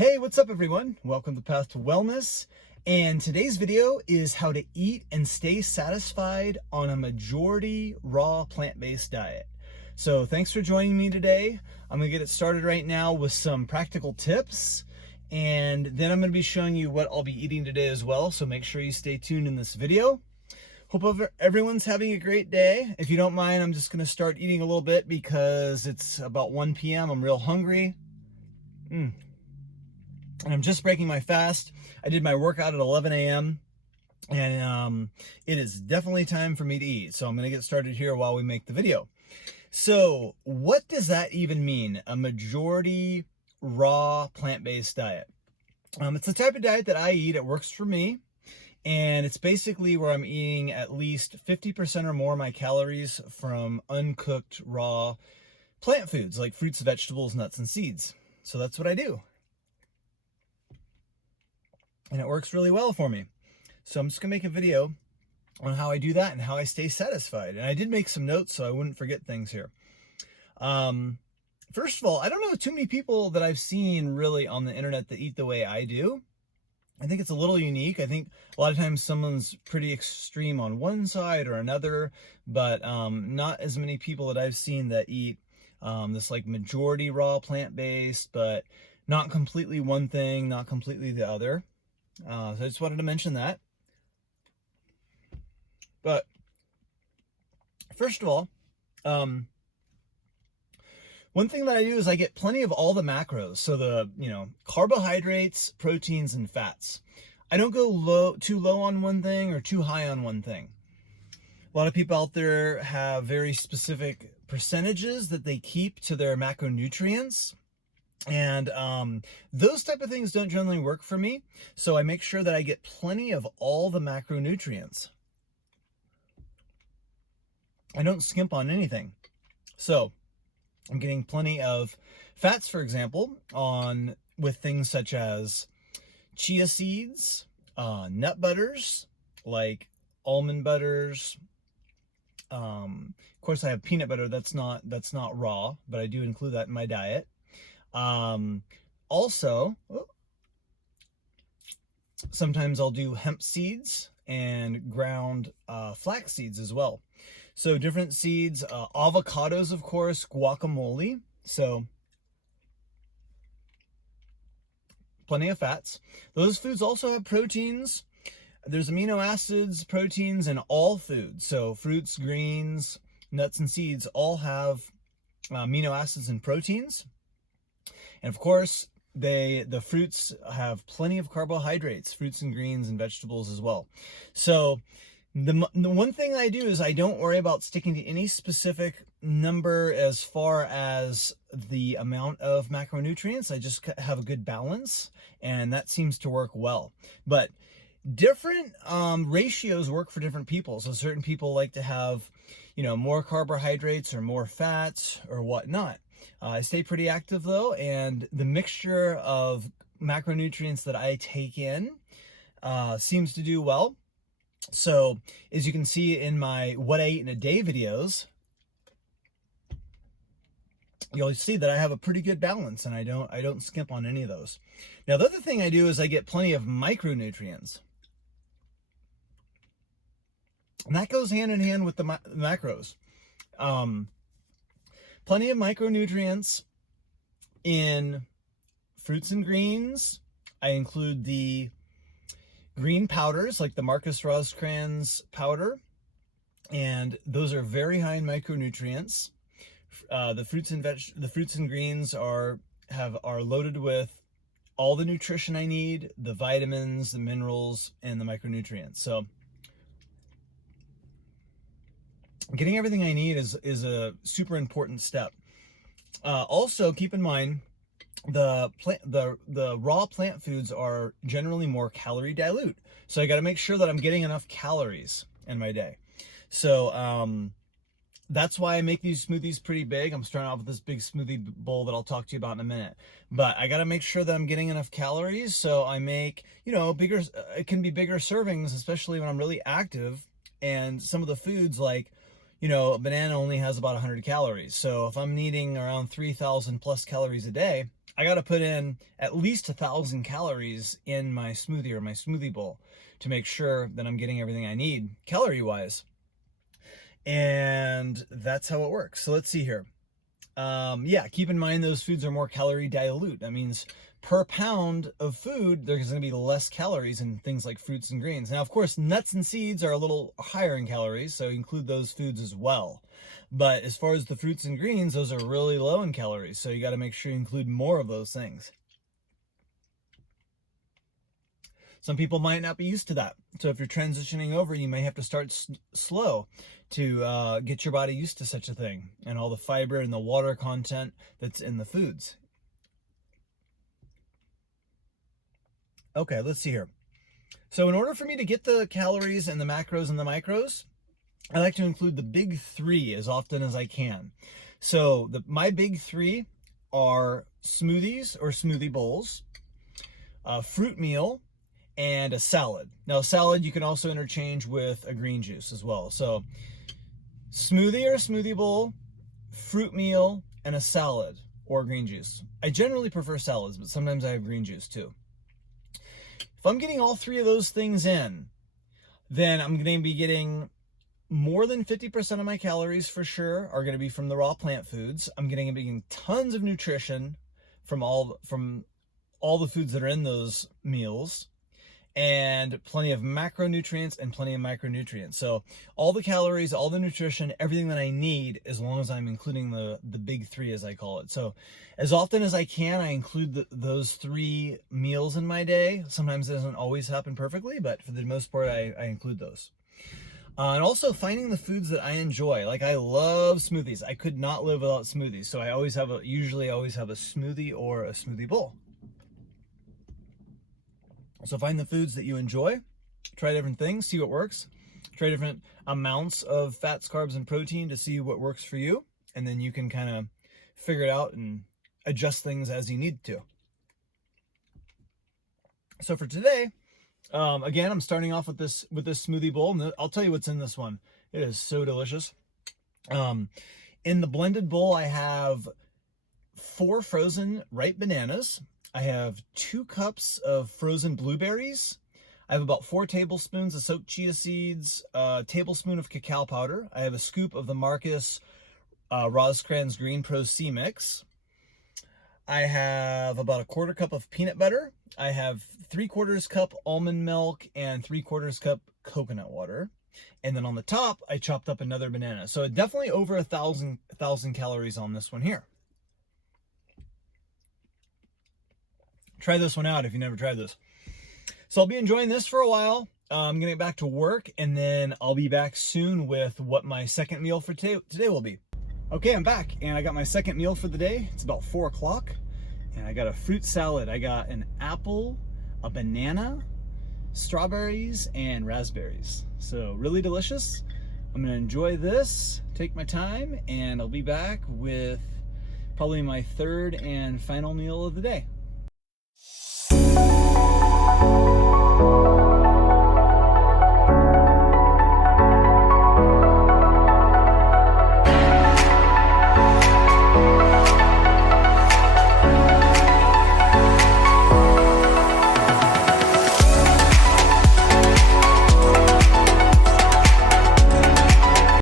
Hey, what's up everyone? Welcome to Path to Wellness. And today's video is how to eat and stay satisfied on a majority raw plant-based diet. So thanks for joining me today. I'm gonna get it started right now with some practical tips. And then I'm gonna be showing you what I'll be eating today as well. So make sure you stay tuned in this video. Hope everyone's having a great day. If you don't mind, I'm just gonna start eating a little bit because it's about 1 p.m. I'm real hungry. And I'm just breaking my fast. I did my workout at 11 a.m. and it is definitely time for me to eat. So I'm gonna get started here while we make the video. So what does that even mean? A majority raw plant-based diet. It's the type of diet that I eat. It works for me. And it's basically where I'm eating at least 50% or more of my calories from uncooked raw plant foods like fruits, vegetables, nuts, and seeds. So that's what I do. And it works really well for me. So I'm just gonna make a video on how I do that and how I stay satisfied. And I did make some notes so I wouldn't forget things here. First of all, I don't know too many people that I've seen really on the internet that eat the way I do. I think it's a little unique. I think a lot of times someone's pretty extreme on one side or another, but not as many people that I've seen that eat this like majority raw plant-based, but not completely one thing, not completely the other. So I just wanted to mention that. But first of all, one thing that I do is I get plenty of all the macros. So the, carbohydrates, proteins, and fats. I don't go too low on one thing or too high on one thing. A lot of people out there have very specific percentages that they keep to their macronutrients. And those type of things don't generally work for me. So I make sure that I get plenty of all the macronutrients. I don't skimp on anything. So I'm getting plenty of fats, for example, with things such as chia seeds, nut butters, like almond butters. Of course, I have peanut butter. That's not raw, but I do include that in my diet. Also, sometimes I'll do hemp seeds and ground flax seeds as well. So different seeds, avocados, of course, guacamole. So plenty of fats. Those foods also have proteins. There's amino acids, proteins in all foods. So fruits, greens, nuts, and seeds all have amino acids and proteins. And of course, the fruits have plenty of carbohydrates, fruits and greens and vegetables as well. So the one thing I do is I don't worry about sticking to any specific number as far as the amount of macronutrients. I just have a good balance, and that seems to work well. But different ratios work for different people. So certain people like to have, more carbohydrates or more fats or whatnot. I stay pretty active though, and the mixture of macronutrients that I take in seems to do well. So as you can see in my what I eat in a day videos, you'll see that I have a pretty good balance, and I don't skimp on any of those. Now the other thing I do is I get plenty of micronutrients. And that goes hand in hand with the macros. Plenty of micronutrients in fruits and greens. I include the green powders like the Marcus Roscrans powder, and those are very high in micronutrients. The fruits and greens are loaded with all the nutrition I need, the vitamins, the minerals, and the micronutrients. So getting everything I need is a super important step. Also, keep in mind the raw plant foods are generally more calorie dilute. So I got to make sure that I'm getting enough calories in my day. So that's why I make these smoothies pretty big. I'm starting off with this big smoothie bowl that I'll talk to you about in a minute. But I got to make sure that I'm getting enough calories. So I make, bigger, it can be bigger servings, especially when I'm really active. And some of the foods like, a banana only has about 100 calories. So if I'm needing around 3,000 plus calories a day, I got to put in at least 1,000 calories in my smoothie or my smoothie bowl to make sure that I'm getting everything I need calorie wise. And that's how it works. So let's see here. Yeah, keep in mind those foods are more calorie dilute. That means per pound of food, there's going to be less calories in things like fruits and greens. Now, of course, nuts and seeds are a little higher in calories, so include those foods as well. But as far as the fruits and greens, those are really low in calories, so you got to make sure you include more of those things. Some people might not be used to that. So if you're transitioning over, you may have to start slow to get your body used to such a thing and all the fiber and the water content that's in the foods. Okay, let's see here. So in order for me to get the calories and the macros and the micros, I like to include the big three as often as I can. So my big three are smoothies or smoothie bowls, a fruit meal, and a salad. Now, salad you can also interchange with a green juice as well. So smoothie or smoothie bowl, fruit meal, and a salad or green juice. I generally prefer salads, but sometimes I have green juice too. If I'm getting all three of those things in, then I'm going to be getting more than 50% of my calories for sure are going to be from the raw plant foods. I'm getting tons of nutrition from all the foods that are in those meals, and plenty of macronutrients and plenty of micronutrients. So all the calories, all the nutrition, everything that I need, as long as I'm including the big three, as I call it. So as often as I can, I include those three meals in my day. Sometimes it doesn't always happen perfectly, but for the most part, I include those. And also finding the foods that I enjoy. Like, I love smoothies. I could not live without smoothies. So I usually always have a smoothie or a smoothie bowl. So find the foods that you enjoy, try different things, see what works, try different amounts of fats, carbs, and protein to see what works for you, and then you can kind of figure it out and adjust things as you need to. So for today, again, I'm starting off with this smoothie bowl, and I'll tell you what's in this one. It is so delicious. In the blended bowl, I have 4 frozen ripe bananas. I have 2 cups of frozen blueberries. I have about 4 tablespoons of soaked chia seeds, a tablespoon of cacao powder. I have a scoop of the Marcus Roscrans Green Pro C Mix. I have about a 1/4 cup of peanut butter. I have 3/4 cup almond milk and 3/4 cup coconut water. And then on the top, I chopped up another banana. So definitely over 1,000 calories on this one here. Try this one out if you never tried this. So I'll be enjoying this for a while. I'm gonna get back to work, and then I'll be back soon with what my second meal for today will be. Okay, I'm back, and I got my second meal for the day. It's about 4 o'clock, and I got a fruit salad. I got an apple, a banana, strawberries, and raspberries. So really delicious. I'm gonna enjoy this, take my time, and I'll be back with probably my third and final meal of the day.